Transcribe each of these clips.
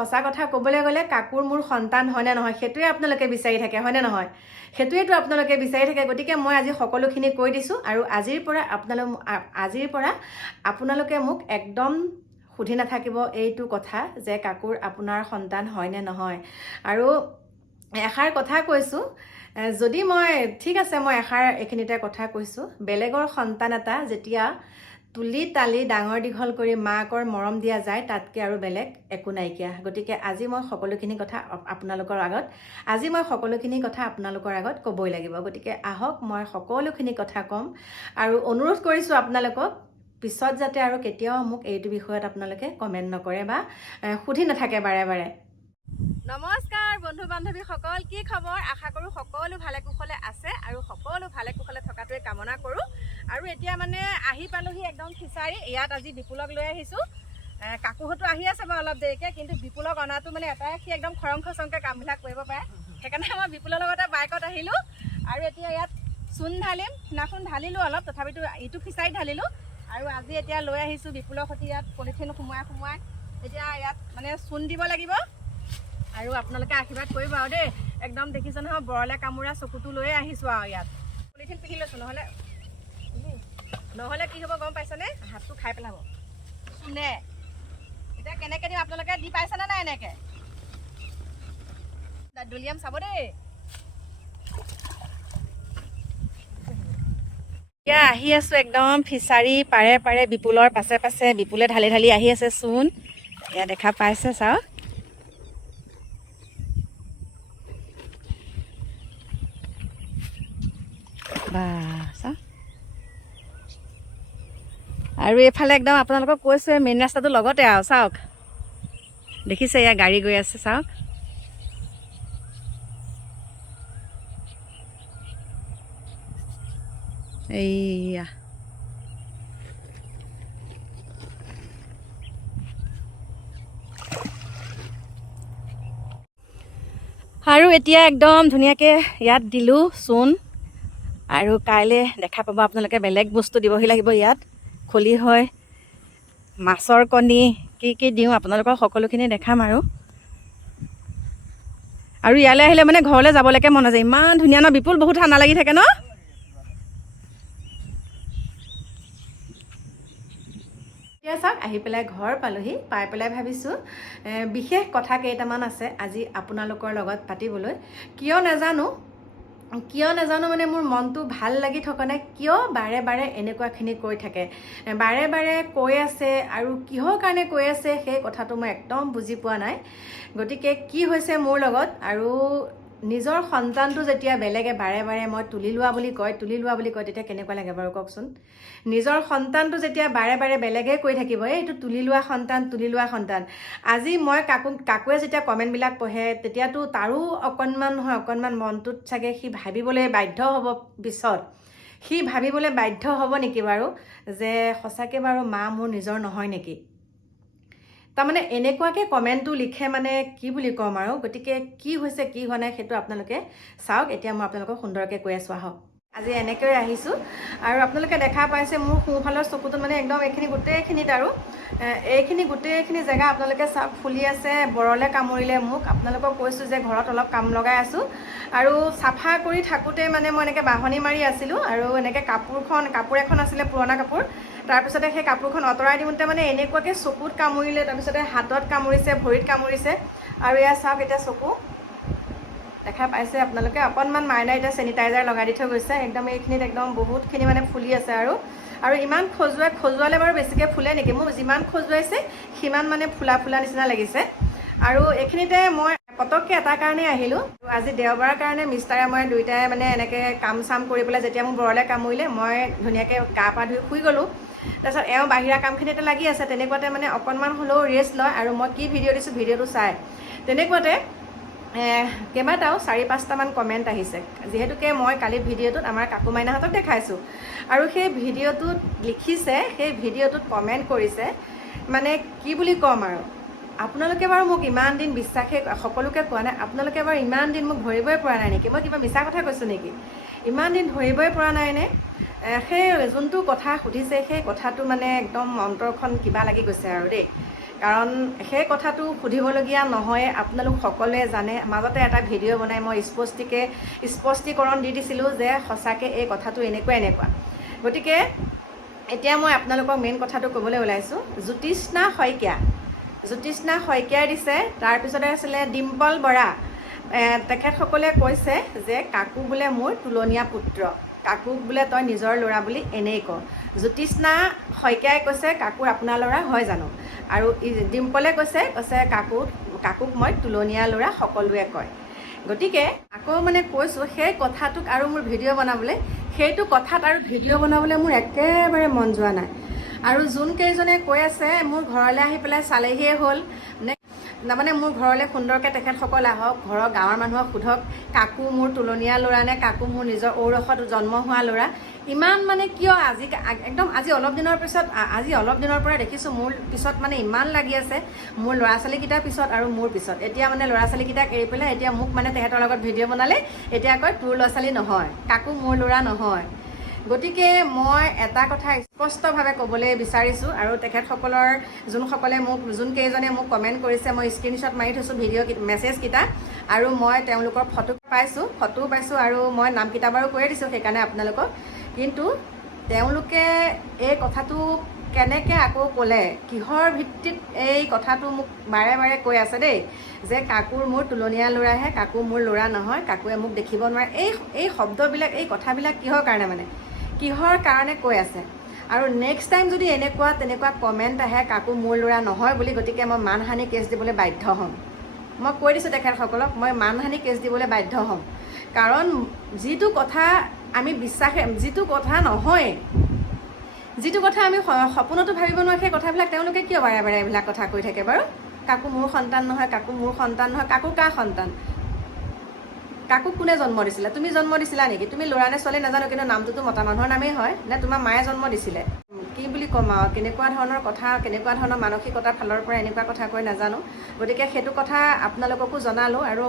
সঁচা কথা ক'বলৈ গ'লে কাকুৰ মোৰ সন্তান হয়নে নহয় সেইটোৱে আপোনালোকে বিচাৰি থাকে হয়নে নহয় সেইটোৱেতো আপোনালোকে বিচাৰি থাকে গতিকে মই আজি সকলোখিনি কৈ দিছোঁ আৰু আজিৰ পৰা আপোনালোকে মোক একদম সুধি নাথাকিব এইটো কথা যে কাকুৰ আপোনাৰ সন্তান হয়নে নহয় আৰু এষাৰ কথা কৈছোঁ যদি মই ঠিক আছে মই এষাৰ এইখিনিতে কথা কৈছোঁ বেলেগৰ সন্তান এটা যেতিয়া তুলি তালি ডাঙৰ দীঘল কৰি মাকৰ মৰম দিয়া যায় তাতকৈ আৰু বেলেগ একো নাইকিয়া গতিকে আজি মই সকলোখিনি কথা আপোনালোকৰ আগত ক'বই লাগিব গতিকে আহক মই সকলোখিনি কথা ক'ম আৰু অনুৰোধ কৰিছোঁ আপোনালোকক পিছত যাতে আৰু কেতিয়াও মোক এইটো বিষয়ত আপোনালোকে কমেণ্ট নকৰে বা সুধি নাথাকে বাৰে বাৰে নমস্কাৰ বন্ধু বান্ধৱীসকল কি খবৰ আশা কৰোঁ সকলো ভালে কুশলে আছে আৰু সকলো ভালে কুশলে থকাটোৱে কামনা কৰোঁ আৰু এতিয়া মানে আহি পালোহি একদম ফিচাৰী ইয়াত আজি বিপুলক লৈ আহিছোঁ কাকুহঁতো আহি আছে বাৰু অলপ দেৰিকৈ কিন্তু বিপুলক অনাটো মানে এটাই সি একদম খৰং খচংকৈ কামবিলাক কৰিব পাৰে সেইকাৰণে মই বিপুলৰ লগতে বাইকত আহিলোঁ আৰু এতিয়া ইয়াত চূণ ঢালিম সিদিনাখন ঢালিলোঁ অলপ তথাপিতো ইটো ফিচাৰীত ঢালিলোঁ আৰু আজি এতিয়া লৈ আহিছোঁ বিপুলৰ সৈতে ইয়াত পলিথিন সোমোৱাই এতিয়া ইয়াত মানে চূণ দিব লাগিব আৰু আপোনালোকে আশীৰ্বাদ কৰিব আৰু দেই একদম দেখিছে নহয় বৰলে কামোৰা চকুটো লৈয়ে আহিছোঁ আৰু ইয়াত পলিথিন পিন্ধি লৈছোঁ নহ'লে কি হ'ব গম পাইছেনে হাতটো খাই পেলাব চূণে এতিয়া কেনেকৈ দিম আপোনালোকে দি পাইছেনে নাই এনেকৈ দলিয়াম চাব দেই এতিয়া আহি আছোঁ একদম ফিচাৰী পাৰে পাৰে বিপুলৰ পাছে পাছে বিপুলে ঢালি ঢালি আহি আছে চূণ এয়া দেখা পাইছে চাওক আৰু এইফালে একদম আপোনালোকক কৈছোঁ মেইন ৰাস্তাটো লগতে আৰু চাওক দেখিছে এয়া গাড়ী গৈ আছে চাওক এইয়া আৰু এতিয়া একদম ধুনীয়াকৈ ইয়াত দিলোঁ চূণ আৰু কাইলৈ দেখা পাব আপোনালোকে বেলেগ বস্তু দিবহি লাগিব ইয়াত খলি হয় মাছৰ কণী কি দিওঁ আপোনালোকক সকলোখিনি দেখাম আৰু ইয়ালৈ আহিলে মানে ঘৰলৈ যাবলৈকে মন নাযায় ইমান ধুনীয়া ন বিপুল বহুত ঠাণ্ডা লাগি থাকে ন এতিয়া চাওক আহি পেলাই ঘৰ পালোহি পাই পেলাই ভাবিছোঁ বিশেষ কথা কেইটামান আছে আজি আপোনালোকৰ লগত পাতিবলৈ কিয় নাজানো মানে মোৰ মনটো ভাল লাগি থকা নাই কিয় বাৰে বাৰে এনেকুৱাখিনি কৈ থাকে বাৰে বাৰে কৈ আছে আৰু কিহৰ কাৰণে কৈ আছে সেই কথাটো মই একদম বুজি পোৱা নাই গতিকে কি হৈছে মোৰ লগত আৰু নিজৰ সন্তানটো যেতিয়া বেলেগে বাৰে বাৰে মই তুলি লোৱা বুলি কয় তেতিয়া কেনেকুৱা লাগে বাৰু কওকচোন নিজৰ সন্তানটো যেতিয়া বাৰে বাৰে বেলেগে কৈ থাকিব এইটো তুলি লোৱা সন্তান আজি মই কাকুৱে যেতিয়া কমেণ্টবিলাক পঢ়ে তেতিয়াতো তাৰো অকণমান মনটোত চাগে সি ভাবিবলৈ বাধ্য হ'ব নেকি বাৰু যে সঁচাকৈ বাৰু মা মোৰ নিজৰ নহয় নেকি তাৰমানে এনেকুৱাকৈ কমেণ্টটো লিখে মানে কি বুলি ক'ম আৰু গতিকে কি হৈছে কি হোৱা নাই সেইটো আপোনালোকে চাওক এতিয়া মই আপোনালোকক সুন্দৰকৈ কৈ আছোঁ আহক আজি এনেকৈ আহিছোঁ আৰু আপোনালোকে দেখা পাইছে মোৰ সোঁফালৰ চকুটোত মানে একদম এইখিনি গোটেইখিনি জেগা আপোনালোকে চাওক ফুলি আছে বৰলে কামুৰিলে মোক আপোনালোকক কৈছোঁ যে ঘৰত অলপ কাম লগাই আছোঁ আৰু চাফা কৰি থাকোঁতে মানে মই এনেকৈ বাঢ়নি মাৰি আছিলোঁ আৰু এনেকৈ কাপোৰ এখন আছিলে পুৰণা কাপোৰ তাৰপিছতে সেই কাপোৰখন আঁতৰাই দিওঁতে মানে এনেকুৱাকৈ চকুত কামুৰিলে তাৰপিছতে হাতত কামুৰিছে ভৰিত কামুৰিছে আৰু এয়া চাওক এতিয়া চকু দেখা পাইছে আপোনালোকে অকণমান মাইনাই এতিয়া চেনিটাইজাৰ লগাই দি থৈ গৈছে একদম এইখিনিত একদম বহুতখিনি মানে ফুলি আছে আৰু ইমান খজুৱালে বাৰু বেছিকৈ ফুলে নেকি মোৰ যিমান খজুৱাইছে সিমান মানে ফুলা নিচিনা লাগিছে আৰু এইখিনিতে মই পটককৈ এটা কাৰণেই আহিলোঁ আজি দেওবাৰৰ কাৰণে মিষ্টাৰে মই দুয়োটাই মানে এনেকৈ কাম চাম কৰি পেলাই যেতিয়া মোৰ বৰলে কামুৰিলে মই ধুনীয়াকৈ গা পা ধুই শুই গ'লোঁ তাৰপিছত এওঁ বাহিৰা কামখিনিতে লাগি আছে তেনেকুৱাতে মানে অকণমান হ'লেও ৰেষ্ট লয় আৰু মই কি ভিডিঅ' দিছোঁ ভিডিঅ'টো চাই তেনেকুৱাতে কেইবাটাও 4-5টামান কমেণ্ট আহিছে যিহেতুকে মই কালি ভিডিঅ'টোত আমাৰ কাকু মাইনাহঁতক দেখাইছোঁ আৰু সেই ভিডিঅ'টোত লিখিছে সেই ভিডিঅ'টোত কমেণ্ট কৰিছে মানে কি বুলি ক'ম আৰু আপোনালোকে বাৰু মোক ইমান দিন বিশ্বাসে সকলোকে কোৱা নাই আপোনালোকে বাৰু ইমান দিন মোক ধৰিবই পৰা নাই নেকি মই কিবা মিছা কথা কৈছোঁ নেকি ইমান দিন ধৰিবই পৰা নাইনে সেই যোনটো কথা সুধিছে সেই কথাটো মানে একদম অন্তৰখন কিবা লাগি গৈছে আৰু দেই কাৰণ সেই কথাটো সুধিবলগীয়া নহয়, আপোনালোক সকলোৱে জানে। মাজতে এটা ভিডিঅ' বনাই মই স্পষ্টীকৰণ দি দিছিলোঁ যে সঁচাকৈ এই কথাটো এনেকুৱা। গতিকে এতিয়া মই আপোনালোকক মেইন কথাটো ক'বলৈ ওলাইছোঁ। জ্যোতিষ্ণা শইকীয়াই দিছে, তাৰপিছতে আছিলে ডিম্পল বৰা। তেখেতসকলে কৈছে যে কাকু বোলে মোৰ তুলনীয়া পুত্ৰ, কাকুক বোলে তই নিজৰ ল'ৰা বুলি এনেই ক। জ্যোতিষ্ণা শইকীয়াই কৈছে কাকুৰ আপোনাৰ ল'ৰা হয় জানো, আৰু ডিম্পলে কৈছে কাকুক মই তুলনীয়া ল'ৰা সকলোৱে কয়। গতিকে আকৌ মানে কৈছোঁ সেই কথাটোক আৰু মোৰ ভিডিঅ' বনাবলৈ, সেইটো কথাত আৰু ভিডিঅ' বনাবলৈ মোৰ একেবাৰে মন যোৱা নাই। আৰু যোনকেইজনে কৈ আছে মোৰ ঘৰলৈ আহি পেলাই চালেহিয়ে হ'ল, তাৰমানে মোৰ ঘৰলৈ সুন্দৰকৈ তেখেতসকল আহক, ঘৰৰ গাঁৱৰ মানুহক সোধক কাকু মোৰ তুলনীয়া ল'ৰা নে কাকু মোৰ নিজৰ ঔৰসত জন্ম হোৱা ল'ৰা। ইমান মানে কিয় আজি অলপ দিনৰ পৰা দেখিছোঁ মোৰ পিছত মানে ইমান লাগি আছে, মোৰ ল'ৰা ছোৱালীকেইটাৰ পিছত আৰু মোৰ পিছত। এতিয়া মানে ল'ৰা ছোৱালীকেইটাক এৰি পেলাই এতিয়া মোক মানে তেহেঁতৰ লগত ভিডিঅ' বনালে এতিয়া কয় তোৰ ল'ৰা ছোৱালী নহয়, কাকু মোৰ ল'ৰা নহয়। গতিকে মই এটা কথা স্পষ্টভাৱে ক'বলৈ বিচাৰিছোঁ, আৰু তেখেতসকলৰ যোনকেইজনে মোক কমেণ্ট কৰিছে মই স্ক্ৰীনশ্বট মাৰি থৈছোঁ মেছেজকেইটা, আৰু মই তেওঁলোকৰ ফটো পাইছোঁ আৰু মই নামকেইটা বাৰু কৈয়ে দিছোঁ সেইকাৰণে আপোনালোকক। কিন্তু তেওঁলোকে এই কথাটো কেনেকৈ আকৌ ক'লে, কিহৰ ভিত্তিত এই কথাটো মোক বাৰে বাৰে কৈ আছে দেই, যে কাকুৰ মোৰ তুলনীয়া ল'ৰাহে, কাকু মোৰ ল'ৰা নহয়, কাকুৱে মোক দেখিব নোৱাৰে। এই শব্দবিলাক, এই কথাবিলাক কিহৰ কাৰণে কৈ আছে। আৰু নেক্সট টাইম যদি তেনেকুৱা কমেণ্ট আহে কাকু মোৰ ল'ৰা নহয় বুলি, গতিকে মই মানহানি কেছ দিবলৈ বাধ্য হ'ম। মই কৈ দিছোঁ তেখেতসকলক, মই মানহানি কেছ দিবলৈ বাধ্য হ'ম। কাৰণ যিটো কথা আমি সপোনতো ভাবিব নোৱাৰোঁ, সেই কথাবিলাক তেওঁলোকে কিয় বাৰে বাৰে এইবিলাক কথা কৈ থাকে বাৰু? কাকু মোৰ সন্তান নহয়, কাকু কাৰ সন্তান? কাকুক কোনে জন্ম দিছিলে? তুমি জন্ম দিছিলা নেকি? তুমি ল'ৰা নে ছোৱালী নাজানো, কিন্তু নামটোতো মতা মানুহৰ নামেই হয়, নে তোমাৰ মায়ে জন্ম দিছিলে? কি বুলি ক'ম আৰু, কেনেকুৱা ধৰণৰ মানসিকতাৰ ফালৰ পৰা এনেকুৱা কথা কৈ নাজানো। গতিকে সেইটো কথা আপোনালোককো জনালোঁ, আৰু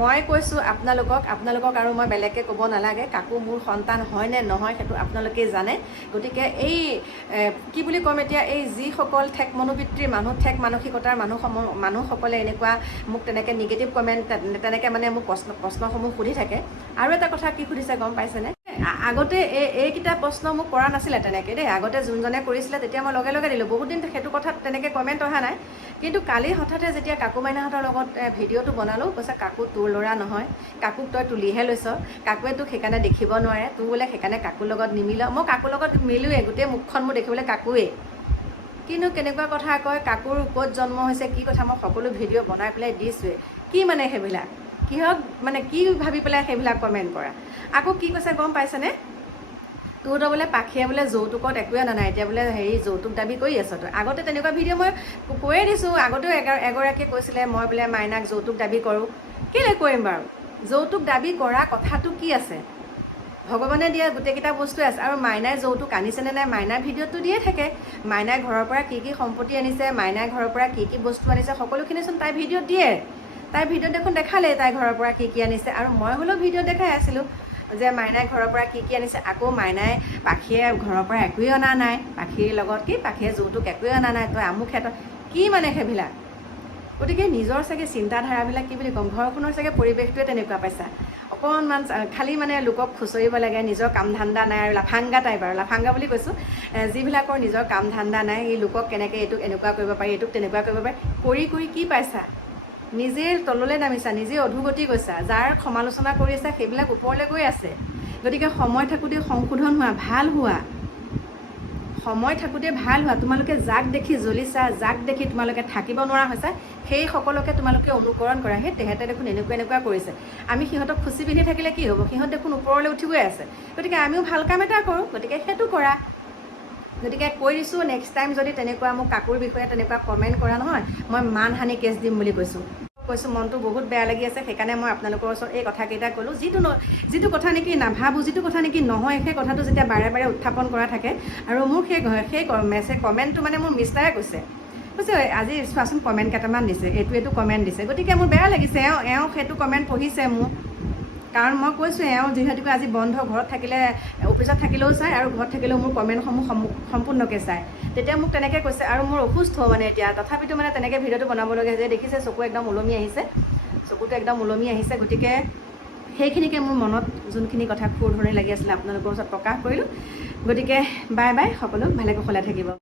মই কৈছোঁ আপোনালোকক আৰু মই বেলেগকৈ ক'ব নালাগে। কাকু মোৰ সন্তান হয় নে নহয় সেইটো আপোনালোকেই জানে। গতিকে এই কি বুলি ক'ম এতিয়া, এই যিসকল ঠেক মনোবৃত্তিৰ ঠেক মানসিকতাৰ মানুহসকলে এনেকুৱা মোক তেনেকৈ নিগেটিভ কমেণ্ট তেনেকৈ মানে মোক প্ৰশ্নসমূহ সুধি থাকে। আৰু এটা কথা কি সুধিছে গম পাইছেনে? আগতে এইকেইটা প্ৰশ্ন মোক কৰা নাছিলে তেনেকৈ দেই। আগতে যোনজনে কৰিছিলে তেতিয়া মই লগে লগে দিলোঁ, বহুত দিন সেইটো কথাত তেনেকৈ কমেণ্ট অহা নাই। কিন্তু কালি হঠাতে যেতিয়া কাকু মাইনাহঁতৰ লগত ভিডিঅ'টো বনালোঁ, কৈছে কাকু তোৰ ল'ৰা নহয়, কাকুক তই তুলিহে লৈছ, কাকুৱে তোক সেইকাৰণে দেখিব নোৱাৰে, তোৰ বোলে সেইকাৰণে কাকুৰ লগত নিমিল। মই কাকুৰ লগত মিলোৱে, গোটেই মুখখন মোৰ দেখিবলৈ কাকুৱেই। কিন্তু কেনেকুৱা কথা কয়, কাকুৰ ক'ত জন্ম হৈছে কি কথা মই সকলো ভিডিঅ' বনাই পেলাই দিছোঁৱে। কি মানে সেইবিলাক কি ভাবি পেলাই সেইবিলাক কমেণ্ট কৰা? আকৌ কি কৈছে গম পাইছেনে? তোৰ বোলে পাখিয়ে বোলে যৌতুকত একোৱে অনা নাই, এতিয়া বোলে যৌতুক দাবী কৰি আছ তই। আগতে তেনেকুৱা ভিডিঅ' মই কৈয়ে দিছোঁ, আগতেও এগৰাকীয়ে কৈছিলে মই বোলে মাইনাক যৌতুক দাবী কৰোঁ। কেলৈ কৰিম বাৰু? যৌতুক দাবী কৰা কথাটো কি আছে? ভগৱানে দিয়া গোটেইকেইটা বস্তুৱে আছে। আৰু মাইনাই যৌতুক আনিছেনে নাই, মাইনাৰ ভিডিঅ'টো দিয়ে থাকে। মাইনাই ঘৰৰ পৰা কি সম্পত্তি আনিছে, মাইনাই ঘৰৰ পৰা কি বস্তু আনিছে, সকলোখিনিচোন তাই ভিডিঅ'ত দিয়ে। তাই ভিডিঅ'ত দেখোন দেখালেই তাই ঘৰৰ পৰা কি আনিছে, আৰু মই হ'লেও ভিডিঅ'ত দেখাই আছিলোঁ যে মাইনাই ঘৰৰ পৰা কি আনিছে। আকৌ মাইনাই পাখিয়ে ঘৰৰ পৰা একোৱেই অনা নাই, পাখিৰ লগত পাখিয়ে যৌতুক একোৱেই অনা নাই, তই আমুক ক্ষেত্ৰত কি মানে সেইবিলাক? গতিকে নিজৰ চাগে চিন্তাধাৰাবিলাক কি বুলি ক'ম, ঘৰখনৰ চাগে পৰিৱেশটোৱে তেনেকুৱা পাইছা। অকণমান খালী মানে লোকক খুচৰিব লাগে, নিজৰ কাম ধান্দা নাই, আৰু লাফাংগা টাইপ, আৰু লাফাংগা বুলি কৈছোঁ যিবিলাকৰ নিজৰ কাম ধান্দা নাই, এই লোকক কেনেকৈ এইটোক এনেকুৱা কৰিব পাৰি, এইটোক তেনেকুৱা কৰিব পাৰি, কৰি কি পাইছা? নিজে তললৈ নামিছা, নিজে অধোগতি গৈছা। যাৰ সমালোচনা কৰি আছে সেইবিলাক ওপৰলৈ গৈ আছে। গতিকে সময় থাকোঁতে সংশোধন হোৱা, ভাল হোৱা। তোমালোকে যাক দেখি জ্বলিছা, যাক দেখি তোমালোকে থাকিব নোৱাৰা হৈছা, সেই সকলকে তোমালোকে অনুকৰণ কৰা। সেই তেহেঁতে দেখোন এনেকুৱা কৰিছে, আমি সিহঁতক খুচি পিন্ধি থাকিলে কি হ'ব? সিহঁত দেখোন ওপৰলৈ উঠি গৈ আছে। গতিকে আমিও ভাল কাম এটা কৰোঁ, গতিকে সেইটো কৰা। গতিকে কৈ দিছোঁ, নেক্সট টাইম যদি তেনেকুৱা মোক কাকুৰ বিষয়ে তেনেকুৱা কমেণ্ট কৰা নহয়, মই মানহানি কেছ দিম বুলি কৈছোঁ। মনটো বহুত বেয়া লাগি আছে, সেইকাৰণে মই আপোনালোকৰ ওচৰত এই কথাকেইটা ক'লোঁ। যিটো কথা নেকি নাভাবোঁ, যিটো কথা নেকি নহয়, সেই কথাটো যেতিয়া বাৰে বাৰে উত্থাপন কৰা থাকে, আৰু মোৰ সেই কমেণ্টটো মানে মোৰ মিষ্টাৰে কৈছে আজি চোৱাচোন কমেণ্ট কেইটামান দিছে, এইটো কমেণ্ট দিছে। গতিকে মোৰ বেয়া লাগিছে, এওঁ সেইটো কমেণ্ট পঢ়িছে মোক। কাৰণ মই কৈছোঁ এওঁ যিহেতুকে আজি বন্ধ, ঘৰত থাকিলে অফিচত থাকিলেও চায় আৰু ঘৰত থাকিলেও মোৰ কমেণ্টসমূহ সম্পূৰ্ণকৈ চায়। তেতিয়া মোক তেনেকৈ কৈছে, আৰু মোৰ অসুস্থ মানে এতিয়া, তথাপিতো মানে তেনেকৈ ভিডিঅ'টো বনাবলগীয়া হৈছে। দেখিছে চকু একদম ওলমি আহিছে, চকুটো একদম ওলমি আহিছে। গতিকে সেইখিনিকে মোৰ মনত যোনখিনি কথা খুৰ ধৰণি লাগি আছিলে আপোনালোকৰ ওচৰত প্ৰকাশ কৰিলোঁ। গতিকে বাই বাই, সকলো ভালে কুশলে থাকিব।